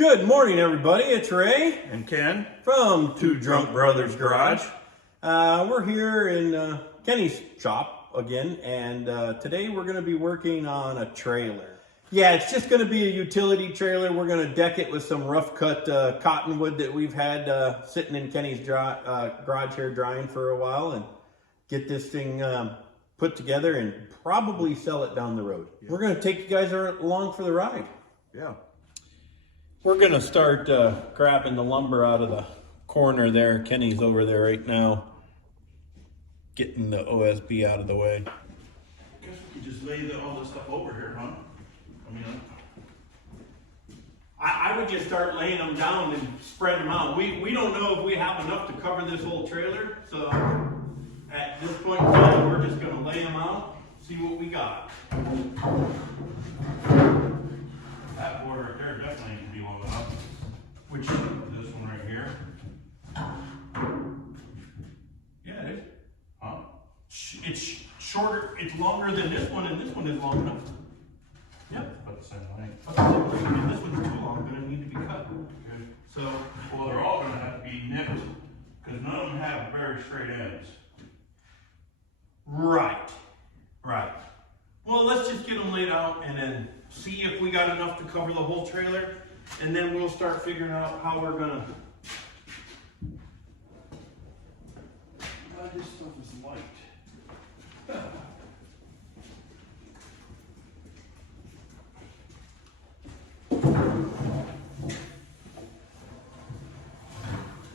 Good morning, everybody. It's Ray And Ken from Two Drunk Brothers Garage. We're here in Kenny's shop again, and today we're going to be working on a trailer. Yeah, it's just going to be a utility trailer. We're going to deck it with some rough cut cottonwood that we've had sitting in Kenny's garage here drying for a while, and get this thing put together and probably sell it down the road. Yeah. We're going to take you guys along for the ride. Yeah. We're going to start grabbing the lumber out of the corner there. Kenny's over there right now getting the OSB out of the way. I guess we could just lay all this stuff over here, huh? I would just start laying them down and spread them out. We don't know if we have enough to cover this whole trailer, so at this point in time, we're just going to lay them out, see what we got. That board right there definitely needs to be long enough. Which this one right here. Yeah, it is. Huh? It's shorter, it's longer than this one, and this one is long enough. Yep. About the same length. And this one's too long, gonna need to be cut. Good. So, Well, they're all gonna have to be nipped because none of them have very straight ends. right. Well, let's just get them laid out and then see if we got enough to cover the whole trailer, and then we'll start figuring out how we're gonna. This stuff is light.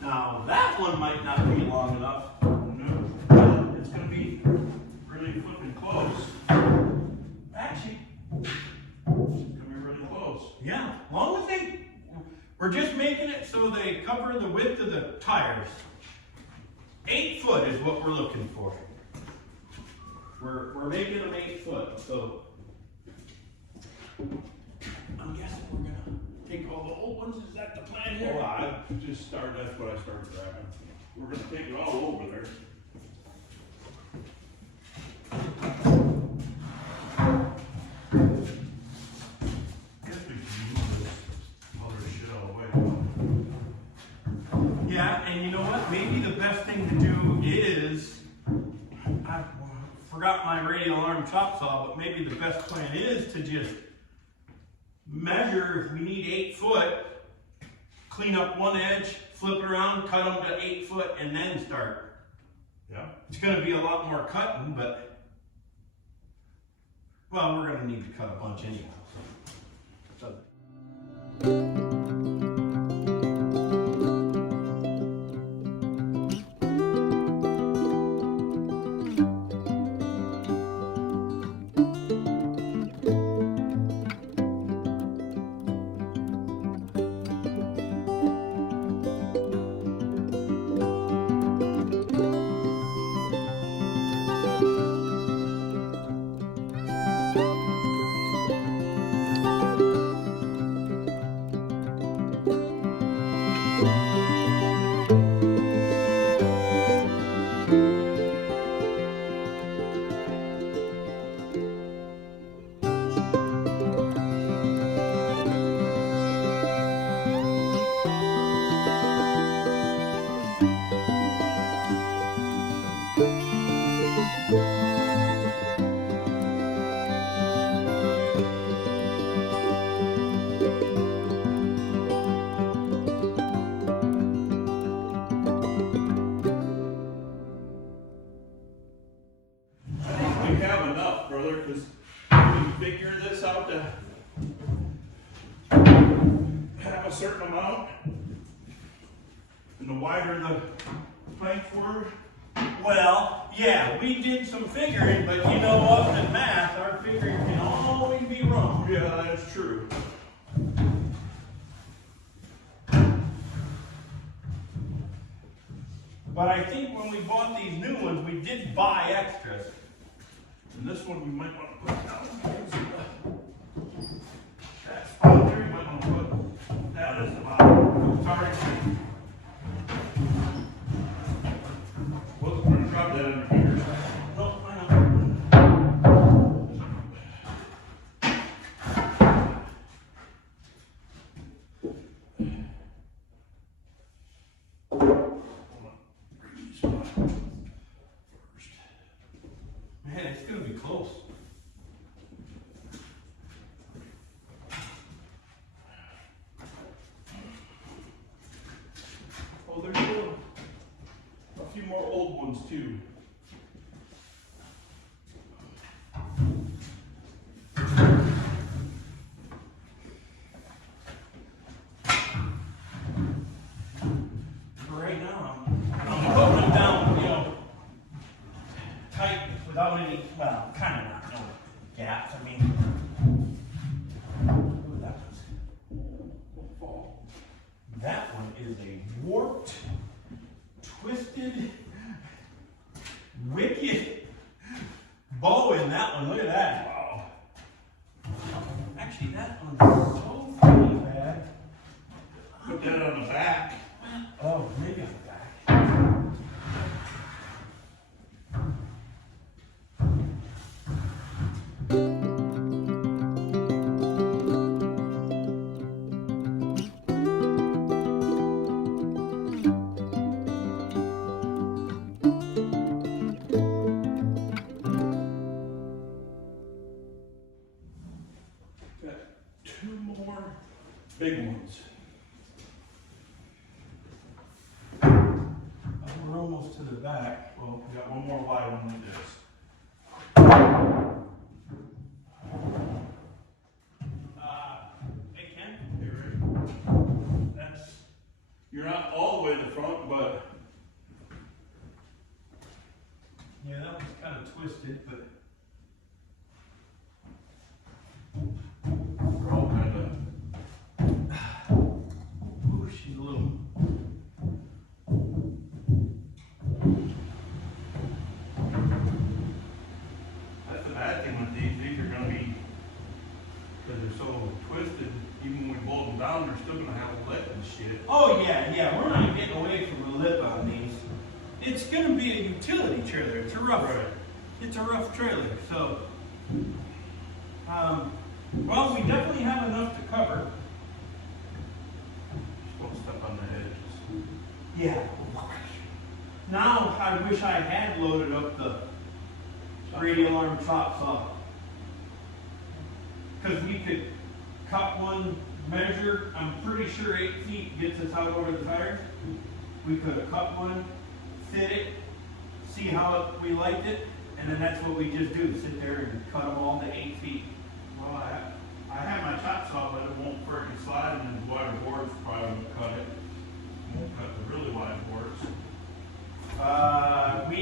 Now, that one might not be long enough. No, it's gonna be really flipping close. Actually, It's gonna be really close. yeah, long as we're just making it so they cover the width of the tires. 8 foot is what we're looking for. We're making them 8 foot, so I'm guessing we're gonna take all the old ones. Is that the plan here? Well, that's what I started grabbing. We're gonna take it all over there. Guess we can move this other shit out of the way. Yeah, and you know what? Maybe the best thing to do is, I forgot my radial arm chop saw, but maybe the best plan is to just measure if we need 8 foot, clean up one edge, flip it around, cut them to 8 foot, and then start. Yeah. It's going to be a lot more cutting, but, well, we're going to need to cut a bunch anyhow. So. We have enough, brother, because we figure this out to have a certain amount, and the wider the planks were. Well, yeah, we did some figuring, but you know what, in math, our figuring can always be wrong. Yeah, that's true. But I think when we bought these new ones, we did buy extras. And this one we might want to put down. That spot there, you might want to put that as the bottom. Sorry. Well, we're going to drop that under here. No, I know. too. Right now, I'm putting them down, you know, tight without any, well, kind of not, no gaps. I mean, ooh, that one is a warped, twisted, wicked bow in that one. Look at that. Wow. Actually, that one's so funny bad. Put that on the back. Oh, maybe on the back. Got two more big ones. We're almost to the back. Well, we got one more wide one like this. Hey, Ken? Here, right? That's, you're not all the way to the front, but Yeah, that one's kind of twisted, but we're all kind of. ooh, she's a little. That's the bad thing with these. These are going to be, because they're so twisted, even when we bolt them down, they're still going to have a lip and shit. Oh yeah, we're not getting away from the lip on these. It's gonna be a utility trailer. It's a rough, Right. it's a rough trailer. So, well, we definitely have enough to cover. Just don't step on the edges. Yeah. Now I wish I had loaded up the radial arm chop saw, because we could cut one, measure. I'm pretty sure 8 feet gets us out over the tires. We could have cut one, fit it, see how we liked it, and then that's what we just do, sit there and cut them all to 8 feet. Well, I have my chop saw, but it won't freaking slide, and the wider boards probably won't cut it. It won't cut the really wide boards. We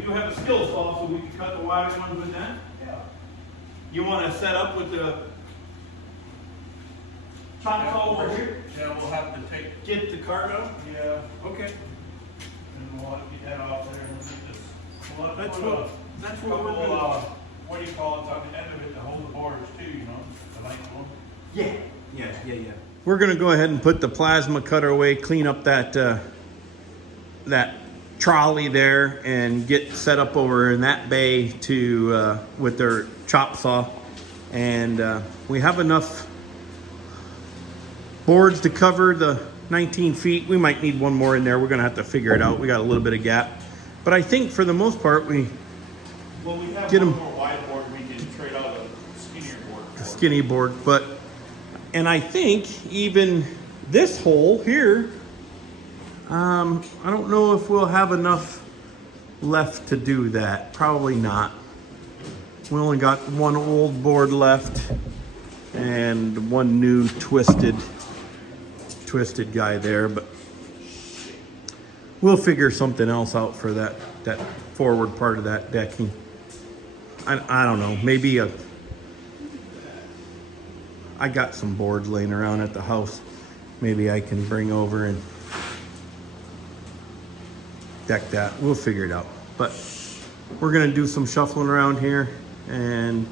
do have a skill saw, so we can cut the wider ones with that. Yeah. You want to set up with the chop saw over here? Yeah, we'll have to take. Get the cart out? Yeah. Okay. And we'll have to get that off there and we'll get this. We'll have to That's put what we're couple, gonna. what do you call it, on the end of it to hold the boards too, you know, the length one. Yeah. We're gonna go ahead and put the plasma cutter away, clean up that that trolley there, and get set up over in that bay to with their chop saw. And we have enough boards to cover the 19 feet. We might need one more in there. We're gonna have to figure it out. We got a little bit of gap, but I think for the most part we have get one them more wide board we can trade out a skinnier board for. skinny board. But and I think even this hole here, I don't know if we'll have enough left to do that. Probably not. We only got one old board left and one new twisted guy there, but we'll figure something else out for that forward part of that decking. I don't know, maybe I got some boards laying around at the house. Maybe I can bring over and deck that. We'll figure it out. But we're gonna do some shuffling around here and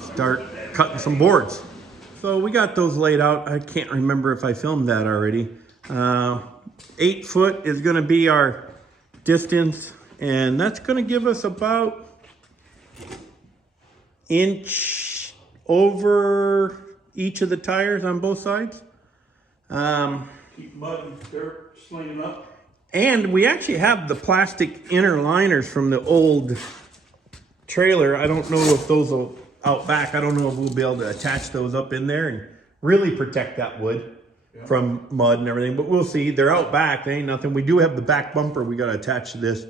start cutting some boards. So we got those laid out. I can't remember if I filmed that already. 8 foot is gonna be our distance, and that's gonna give us about inch over each of the tires on both sides. Keep mud and dirt slinging up. And we actually have the plastic inner liners from the old trailer. I don't know if those will out back. I don't know if we'll be able to attach those up in there and really protect that wood. from mud and everything, but we'll see. They're out back, they ain't nothing. We do have the back bumper we gotta attach to this,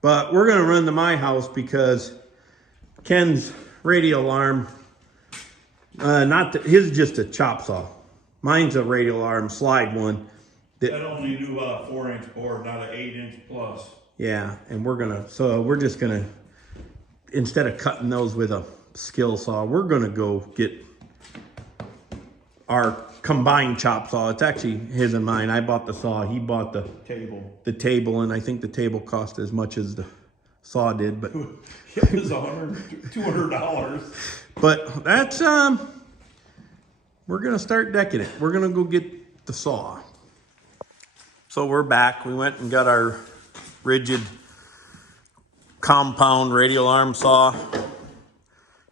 but we're gonna run to my house because Ken's radio alarm, his is just a chop saw. Mine's a radio alarm slide one. That only do a 4-inch board, not an 8-inch plus. Yeah, and we're just gonna, instead of cutting those with a skill saw, we're gonna go get our combined chop saw. It's actually his and mine. I bought the saw, he bought the table, and I think the table cost as much as the saw did, but it was $200. But that's we're gonna start decking it. We're gonna go get the saw. So we're back. We went and got our rigid compound radio arm saw.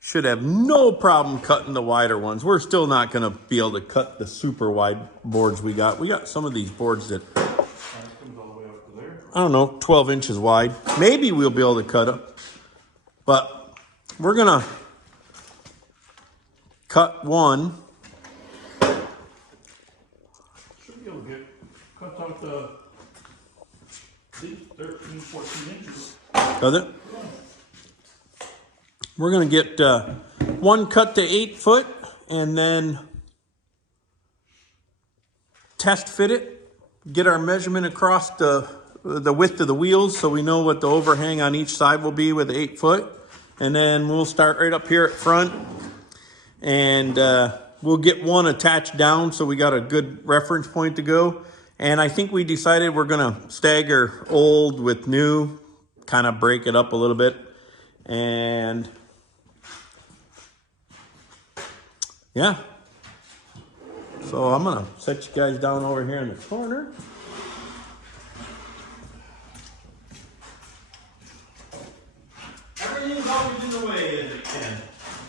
Should have no problem cutting the wider ones. We're still not gonna be able to cut the super wide boards we got. We got some of these boards that, I don't know, 12 inches wide. Maybe we'll be able to cut them. But we're gonna cut one. Should be able to get cut out these 13, 14 inches. Does it? We're gonna get one cut to 8 foot and then test fit it, get our measurement across the width of the wheels so we know what the overhang on each side will be with 8 foot. And then we'll start right up here at front and we'll get one attached down so we got a good reference point to go. And I think we decided we're gonna stagger old with new, kind of break it up a little bit. And yeah, so I'm gonna set you guys down over here in the corner. Everything's always in the way as it can.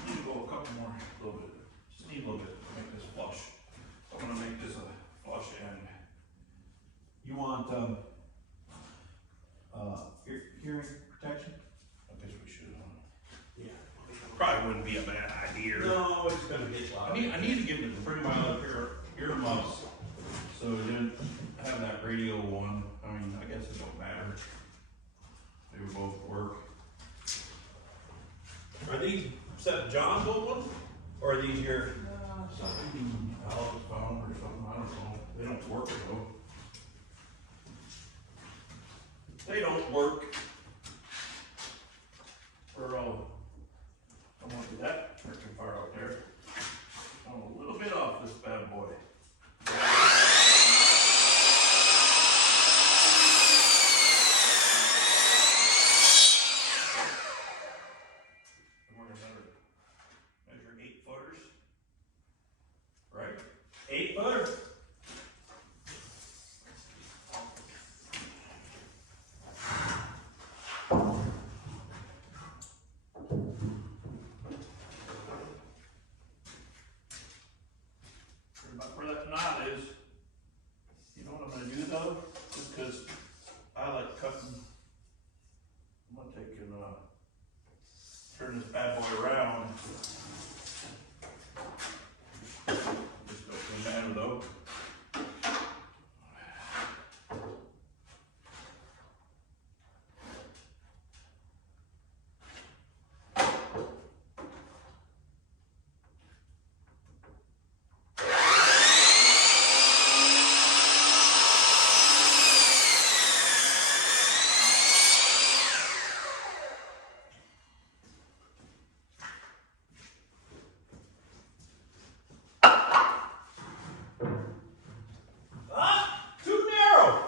Need to go a couple more, a little bit. Just need a little bit to make this flush. I'm gonna make this a flush end. You want hearing protection? I guess we should. Yeah. Probably wouldn't be a bad idea. No, it's gonna get loud. I need to get the pretty mild earmuffs so we didn't have that radio one. I mean, I guess it don't matter. They would both work. Are these John's old ones? Or are these your? Something Alice found or something, I don't know. They don't work though. They don't work. Or I won't do that freaking far out there. I'm a little bit off this bad boy. And we're gonna measure 8 footers. Right? 8 footer. Where that knot is, you know what I'm gonna do though? Just because I like cutting. I'm gonna take and turn this bad boy around. Just don't matter though. Too narrow.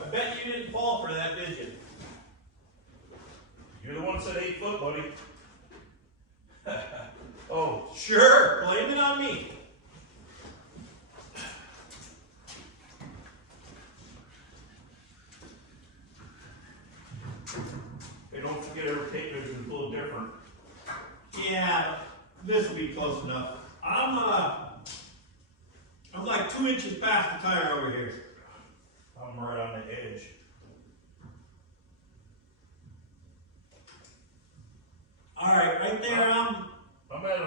I bet you didn't fall for that, did you? You're the one that said 8 foot, buddy. Oh, sure. Blame it on me. Hey, don't forget every tape measure is a little different. Yeah, this will be close enough. I'm like 2 inches past the tire over here. I'm right on the edge. there, I'm at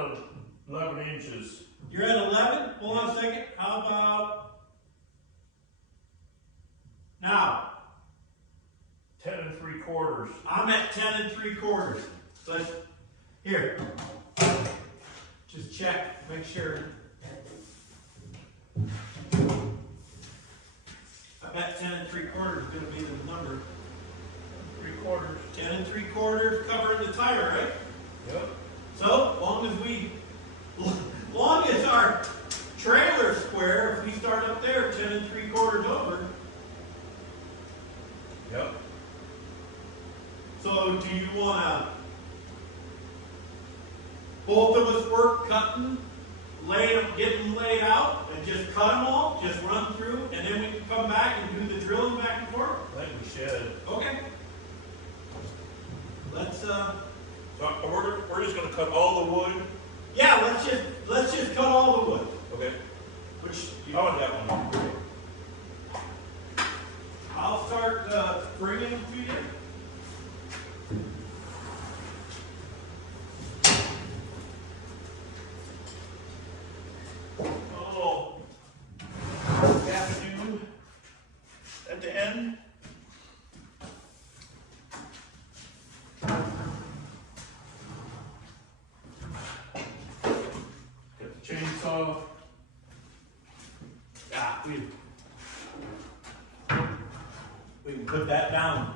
11 inches. you're at 11? Hold on a second. How about now? 10 3/4. I'm at 10 3/4. Let's, here. Just check, make sure. I bet 10 3/4 is gonna be the number. 3/4. 10 3/4 covering the tire, right? Yep. So, long as our trailer square, if we start up there 10 3/4 over. Yep. So, do you wanna both of us work cutting, get them laid out, and just cut them all, just run through, and then we can come back and do the drilling back and forth? I think we should. Okay. Let's So we're just gonna cut all the wood. yeah, let's just cut all the wood. Okay. Which I want that one. I'll start bringing them to you. Oh, avenue at the end. Get the chainsaw. Yeah, we can put that down.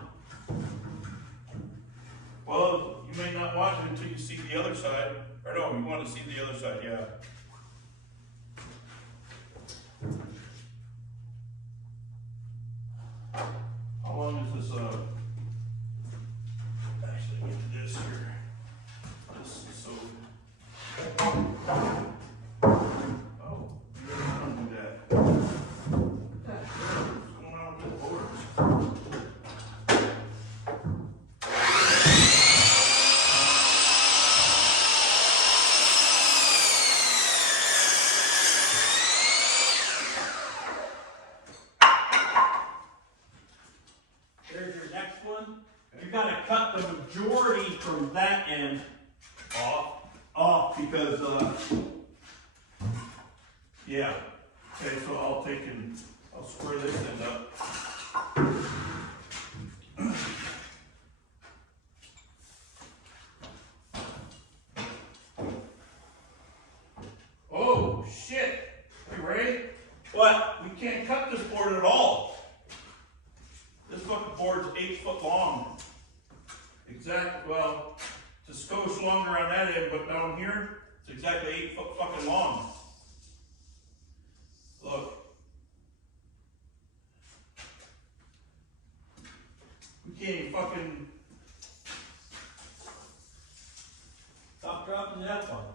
Well, you may not want to until you see the other side. Or no, you want to see the other side, yeah. How long is this, actually get this here. This is so. Oh, you really want to do that. What's going on with the boards? There's your next one. You gotta cut the majority from that end off because Yeah. Okay, so I'll square this end up. Oh, shit. Hey, Ray, what? we can't cut this board at all. This fucking board's 8 foot long. Exactly, well, it's a skosh longer on that end, but down here, it's exactly 8 foot fucking long. Look. We can't even fucking. Stop dropping the F-bomb.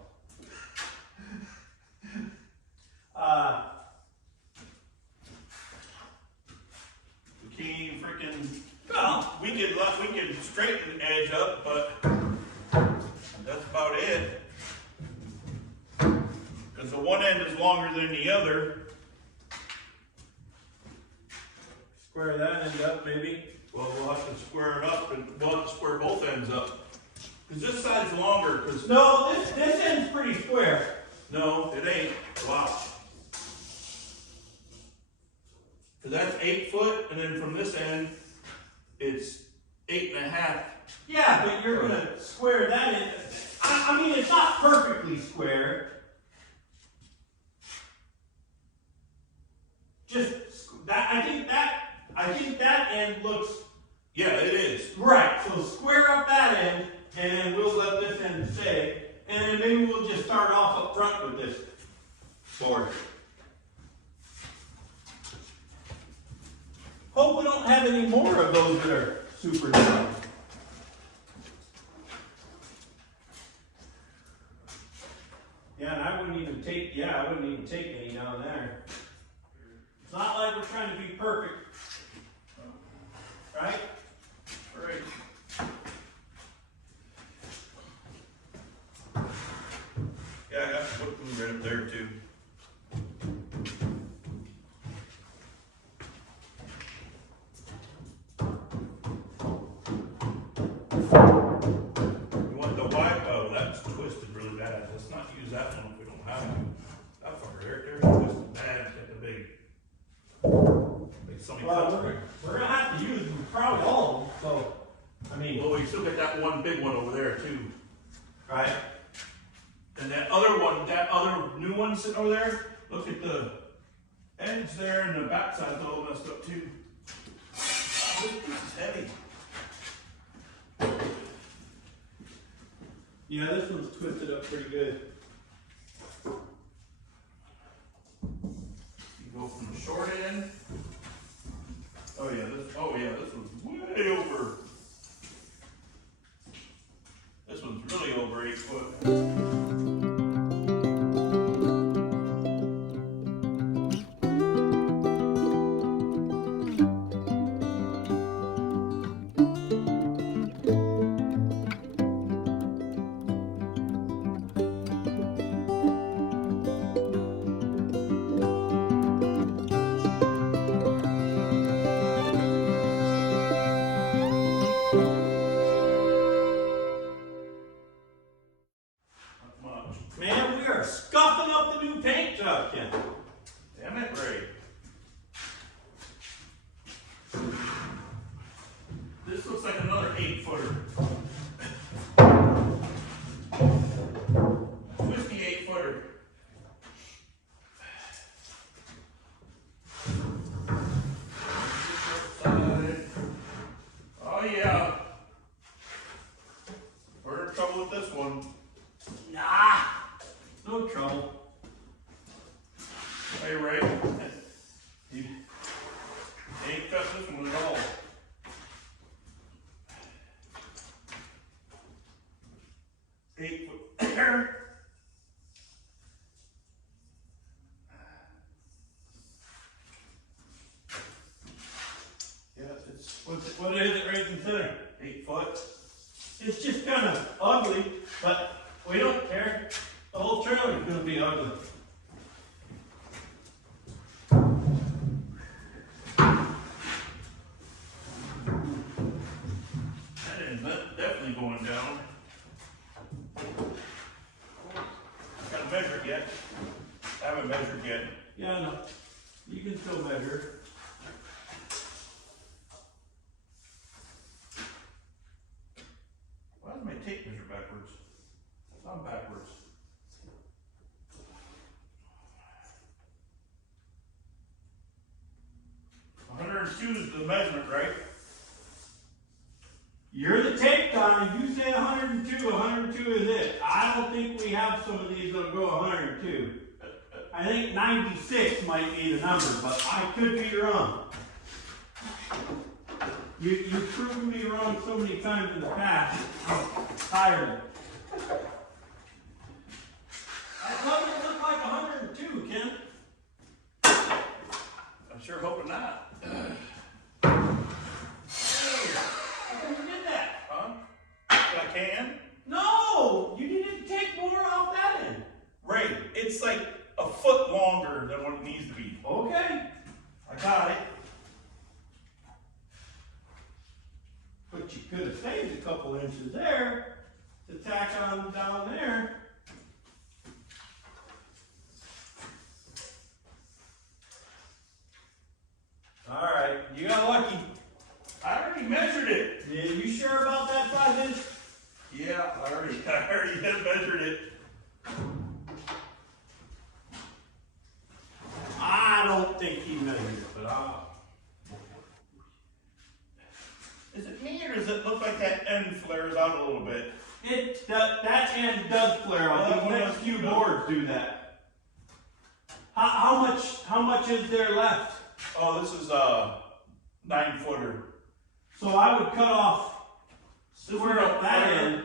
We can't even freaking. Well, We could straighten the edge up, but that's about it. Because the one end is longer than the other. square that end up maybe. Well, we'll have to square it up, and we'll have to square both ends up. Because this side's longer, because. No, this end's pretty square. No, it ain't. Watch. Because that's 8 foot, and then from this end, it's 8.5. Yeah, but you're gonna square that in. I mean, it's not perfectly square. Just that. I think that end looks Yeah, it is. right. So square up that end, and then we'll let this end stay, and then maybe we'll just start off up front with this board. Hope we don't have any more of those that are super narrow. Yeah, and I wouldn't even take any down there. It's not like we're trying to be perfect. Right? Right. Yeah, I got to put food right up there too. You want the wide? Oh, that's use that one if we don't have to. That fucker there's just bad, it's got the big something Well, cut. we're gonna have to use probably all of them, so, I mean. Well, we still got that one big one over there too. Right. And that other one, that other new one sitting over there, look at the edge there and the backside's all messed up too. Wow, this piece is heavy. Yeah, this one's twisted up pretty good. You go from the short end. Oh yeah, this one's way over. This one's really over 8 foot. Man, we are scuffing up the new paint job, Ken. Damn it, Ray. This looks like another 8-footer. Whiskey 8-footer. Oh yeah. We're in trouble with this one. Nah, no trouble. Hey Ray, you ain't cut this one at all. Eight foot there. Yeah, What is it right in center? 8 foot. It's just kind of ugly, but we don't care. The whole trailer is going to be ugly. That is definitely going down. Gotta measure it yet. I haven't measured yet. Yeah, I know. You can still measure. Why does my tape measure backwards? It's not backwards. $102 is the measurement, right? You're the tape guy. You say 102. 102 is it. I don't think we have some of these that'll go 102. I think 96 might be the number, but I could be wrong. You've proven me wrong so many times in the past. I'm tired of it. I thought it looked like 102, Ken. I'm sure hoping not. Who did that? Huh? If I can? No! You needed to take more off that end. Ray, it's like a foot longer than what it needs to be. Okay. I got it. But you could have saved a couple inches there to tack on down there. All right, you got lucky. I already measured it. Yeah, you sure about that 5 inch? Yeah, I already had measured it. I don't think he measured it, but Is it me or does it look like that end flares out a little bit? that end does flare out. Well, These that next one few does. boards do that. How much is there left? Oh, this is a 9-footer. So I would cut off This square up that end.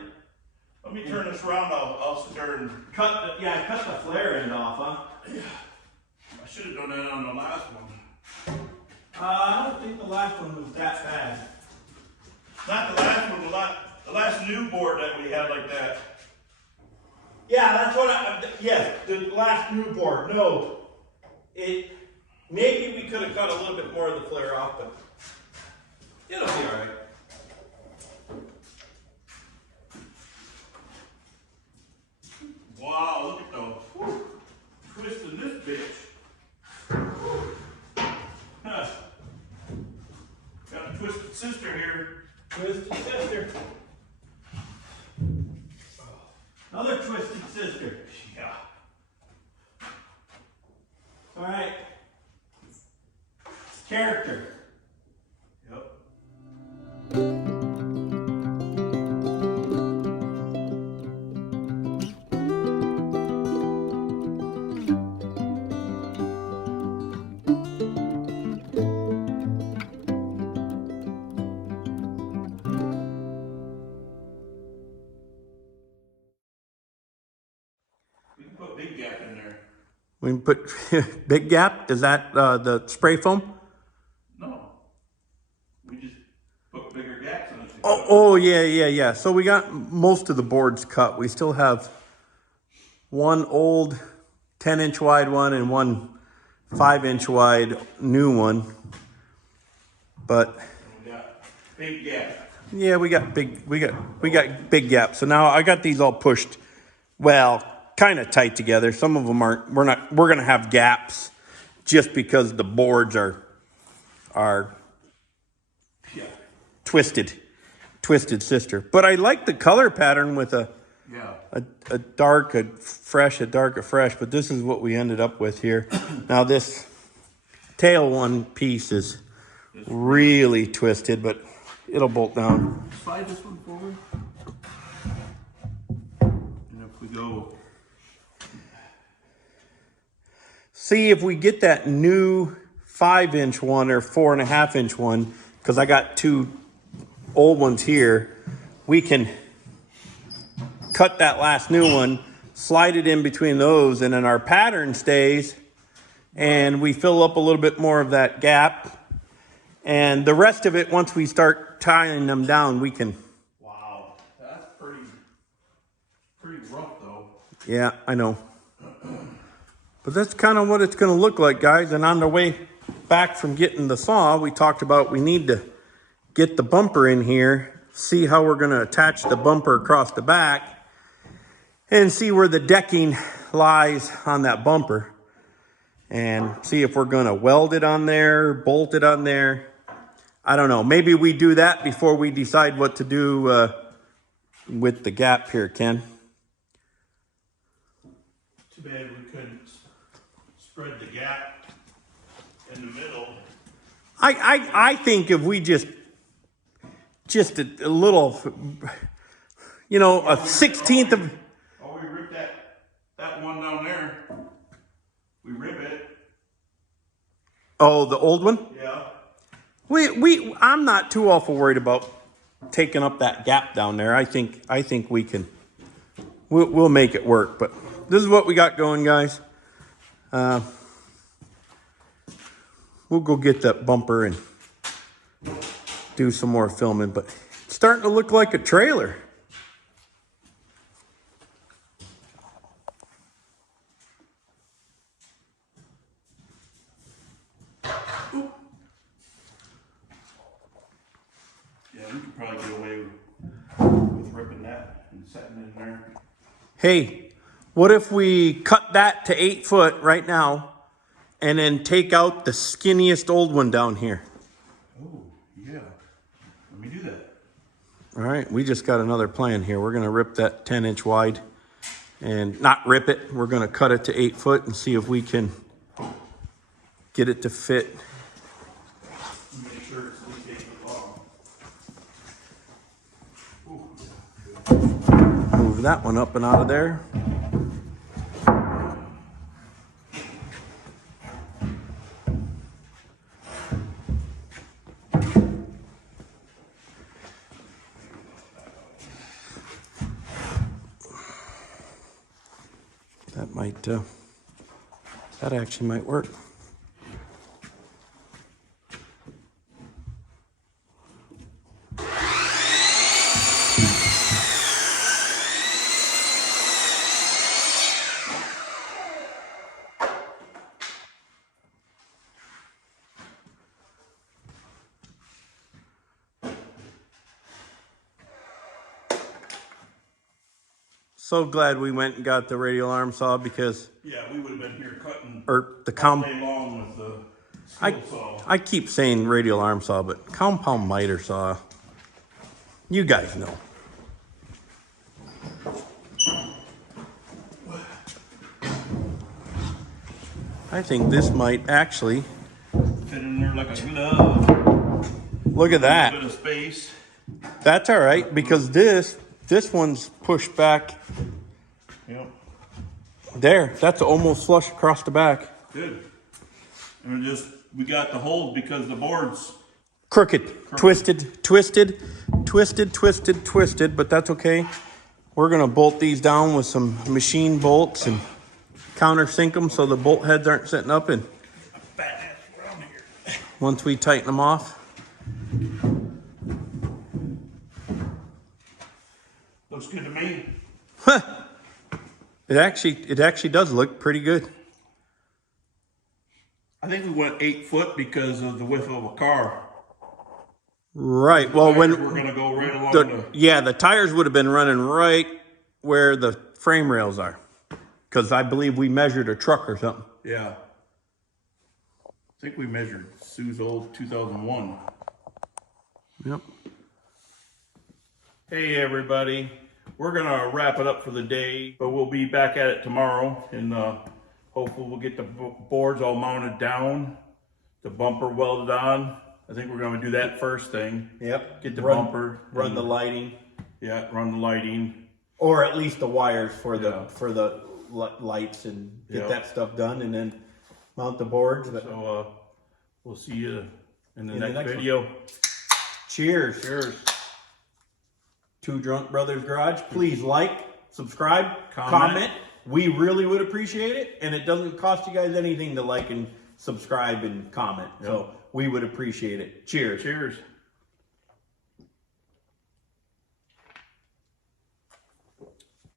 Let me turn this around. I'll sit there and Cut the flare end off, huh? I should have done that on the last one. I don't think the last one was that bad. Not the last one. The last new board that we had like that. Yeah, that's what yes, the last new board. No, maybe we could have cut a little bit more of the flare off, but it'll be all right. Wow, look at the Another twisted sister. Yeah. All right. Character. Yep. We can put big gap in there. We can put big gap. Is that the spray foam? No. We just put bigger gaps in it. Oh, yeah. So we got most of the boards cut. We still have one old 10-inch wide one and one 5-inch wide new one. But We got big gap. yeah, we got big gaps. So now I got these all pushed, well, kind of tight together. Some of them aren't. We're gonna have gaps just because the boards are Yeah. twisted sister. But I like the color pattern with a dark, a fresh, a dark, a fresh. But this is what we ended up with here. Now this tail one piece is really twisted, but it'll bolt down. Slide this one forward. And if we go, See if we get that new 5-inch one or 4.5-inch one, because I got two old ones here. We can cut that last new one, slide it in between those, and then our pattern stays, and we fill up a little bit more of that gap. And the rest of it, once we start tying them down, we can. wow, that's pretty rough though. Yeah, I know. But that's kind of what it's going to look like, guys. And on the way back from getting the saw, we talked about we need to get the bumper in here, see how we're going to attach the bumper across the back, and see where the decking lies on that bumper. And see if we're going to weld it on there, bolt it on there. I don't know. Maybe we do that before we decide what to do with the gap here, Ken. Too bad we couldn't spread the gap in the middle. I think if we just a little, you know, a 1/16 of. Oh, we rip that one down there. We rip it. Oh, the old one? Yeah. I'm not too awful worried about taking up that gap down there. I think we can. We'll make it work. But this is what we got going, guys. We'll go get that bumper and do some more filming. But it's starting to look like a trailer. Yeah, we could probably get away with ripping that and setting it in there. Hey, what if we cut that to 8 foot right now and then take out the skinniest old one down here? Oh, yeah. Let me do that. All right, we just got another plan here. We're going to rip that 10-inch wide and not rip it. We're going to cut it to 8 foot and see if we can get it to fit. Make sure it's at least 8 foot long. Ooh, Move that one up and out of there. That might, that actually might work. So glad we went and got the radial arm saw because, yeah, we would have been here cutting or the all day long with the skill saw. I keep saying radial arm saw, but compound miter saw. You guys know. I think this might actually, Fit in there like a glove. look at A that. bit of space. That's all right, because this one's pushed back Yep. there. That's almost flush across the back. Good. And we got the holes because the board's Crooked, twisted, but that's okay. We're gonna bolt these down with some machine bolts and countersink them so the bolt heads aren't sitting up, and fat ass around here. once we tighten them off. Looks good to me. It actually does look pretty good. I think we went 8 foot because of the width of a car. Right, well, We're when, gonna go right along the tires would have been running right where the frame rails are. Because I believe we measured a truck or something. yeah. I think we measured Sue's old 2001. Yep. Hey everybody, we're gonna wrap it up for the day, but we'll be back at it tomorrow, and hopefully we'll get the boards all mounted down, the bumper welded on. I think we're gonna do that first thing. Yep. Get the bumper. Run the lighting. Yeah, run the lighting. Or at least the wires for the lights, and get Yeah. that stuff done, and then mount the boards. But So we'll see you in the In the next next video. cheers. Cheers. Two Drunk Brothers Garage. Please like, subscribe, Comment. comment. We really would appreciate it, and it doesn't cost you guys anything to like and subscribe and comment. So we would appreciate it. Cheers. Cheers.